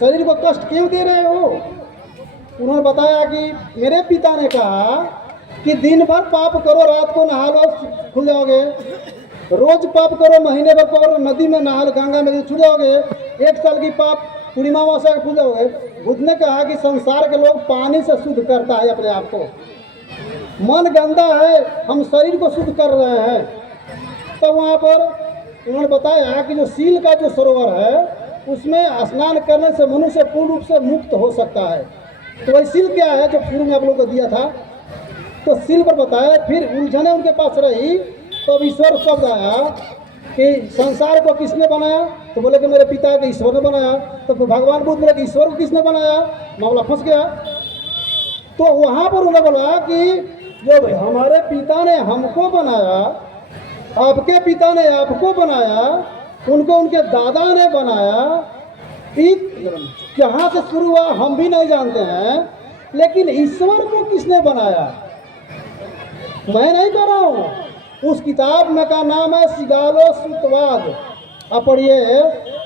शरीर को कष्ट क्यों दे रहे हो? उन्होंने बताया कि मेरे पिता ने कहा कि दिन भर पाप करो, रात को नहा लो, खुल जाओगे। रोज पाप करो, महीने भर करो, नदी में नहा लो, गंगा में छूट जाओगे। 1 साल की पाप पूर्णिमा अमावस्या खुल जाओगे। बुद्ध ने कहा कि संसार के लोग पानी से शुद्ध करता है अपने आप को। मन गंदा है, हम शरीर को शुद्ध कर रहे हैं। तो वहाँ पर उन्होंने बताया कि जो सील का जो सरोवर है उसमें स्नान करने से मनुष्य पूर्ण रूप से मुक्त हो सकता है। तो वही सील क्या है जो शुरू में आप लोगों को दिया था, तो सील पर बताया। फिर उलझने उनके पास रही, तो अब ईश्वर शब्द आया कि संसार को किसने बनाया? तो बोले कि मेरे पिता के ईश्वर ने बनाया। तो फिर भगवान बुद्ध बोले कि ईश्वर को किसने बनाया? मामला फंस गया। तो वहाँ पर उन्होंने बोला कि जो हमारे पिता ने हमको बनाया, आपके पिता ने आपको बनाया, उनको उनके दादा ने बनाया, कहाँ से शुरू हुआ हम भी नहीं जानते हैं, लेकिन ईश्वर को किसने बनाया? मैं नहीं कर रहा हूँ। उस किताब में का नाम है सिगालोसुतवाद। आप पढ़िए,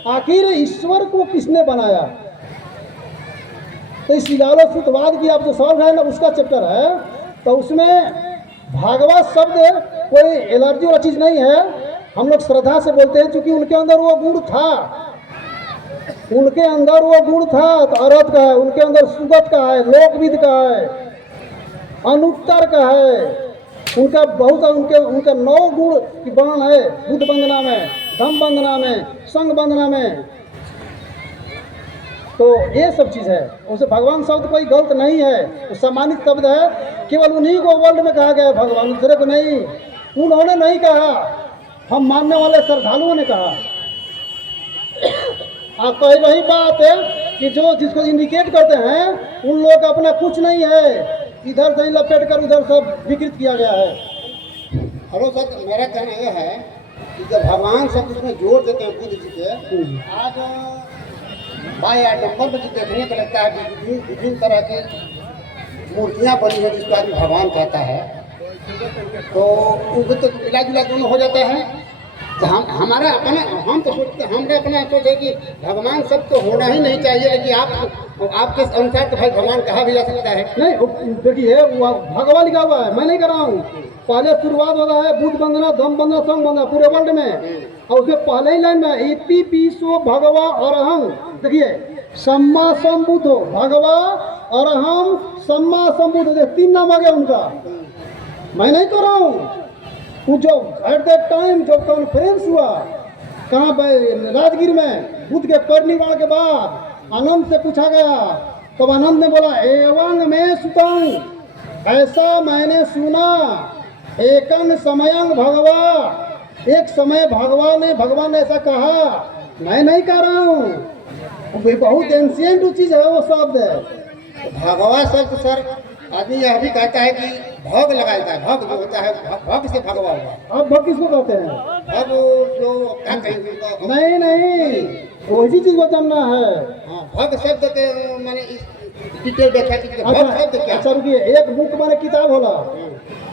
आखिर ईश्वर को किसने बनाया? तो इस सिगालोसुतवाद की आप जो सॉल्व है ना, उसका चैप्टर है। तो उसमें भागवत शब्द कोई एलर्जी वाला चीज़ नहीं है। हम लोग श्रद्धा से बोलते हैं, क्योंकि उनके अंदर वो गुण था। उनके अंदर वो गुण था। तो अरथ का है, उनके अंदर सुगत का है, लोकविद का है, अनुत्तर का है। उनका बहुत उनके 9 गुण की वर्णन है बुद्ध वंदना में, धम्म वंदना में, संघ वंदना में। तो ये सब चीज़ है। उसे भगवान शब्द कोई गलत नहीं है, वो सम्मानित शब्द है। केवल उन्हीं को वर्ल्ड में कहा गया है, भगवान दूसरे को नहीं। उन्होंने नहीं कहा, हम मानने वाले श्रद्धालुओं ने कहा। आप कही वही बात है कि जो जिसको इंडिकेट करते हैं उन लोगों का अपना कुछ नहीं है, इधर से लपेट कर उधर सब विकृत किया गया है। हेलो सर, मेरा कहना यह है कि जब भगवान सब उसमें जोड़ देते हैं बुद्ध जी के, आज बाय नंबर में देखने को लगता है कि विभिन्न तरह की मूर्तियाँ बनी है जिसको आदमी भगवान कहता है, तो उनको तो मिला जुला दोनों हो जाता है। तो हमारा अपना हम तो सोचते, हमारा अपना सोच है कि भगवान सब तो होना ही नहीं चाहिए, लेकिन आपके अनुसार तो भाई भगवान कहा भी जा सकता है। नहीं देखिए, भगवान लिखा हुआ है, मैं नहीं कर रहा हूँ। पहले शुरुआत हो रहा है बुद्ध वंदना, धम्म वंदना, संघ वंदना पूरे वर्ल्ड में। और उसके पहले ही लाइन में इति पीसो भगवा अरहं, देखिए सम्मा संबुद्धो, भगवा अरहं सम्मा संबुद्धो, 3 नाम आ गया उनका। मैं नहीं कर रहा हूँ। वो जो एट दैट टाइम जो कॉन्फ्रेंस हुआ कहाँ पे, राजगीर में, बुद्ध के परिनिर्वाण के बाद आनंद से पूछा गया, तब आनंद ने बोला एवं में सुतंग, ऐसा मैंने सुना, एकन समयं भगवा, एक समय भगवान ने ऐसा कहा। मैं नहीं कह रहा हूँ, बहुत एंशिएंट चीज है वो शब्द है। भगवा शब्द सर आदमी यह भी कहता है कि भोग लगाता है, भोग जो होता है भोग से भगवा हुआ। अब भोग किसको कहते हैं? भोग जो क्या कहेंगे, नहीं वही चीज को जानना है। हाँ, भोग शब्द के मैंने डिटेल देखा कि भोग शब्द क्या। अच्छा रुकिए, एक बुक माने किताब होला,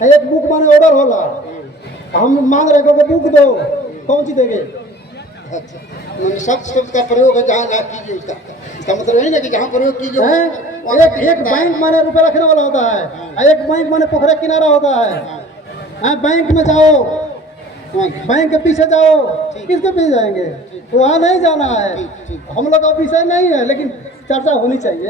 एक बुक माने ऑर्डर होला। हम मांग रहे को बुक दो, कौन सी देंगे? अच्छा, मैंने शब्द का प्रयोग है जहाँ ना कीजिए, इसका मतलब नहीं है कि जहाँ प्रयोग कीजिए। एक बैंक माने रुपये रखने वाला होता है, एक बैंक माने पोखरा किनारा होता है। बैंक में जाओ, बैंक के पीछे जाओ, किसके पीछे जाएंगे? वहाँ नहीं जाना है। हम लोग का विषय नहीं है, लेकिन चर्चा होनी चाहिए।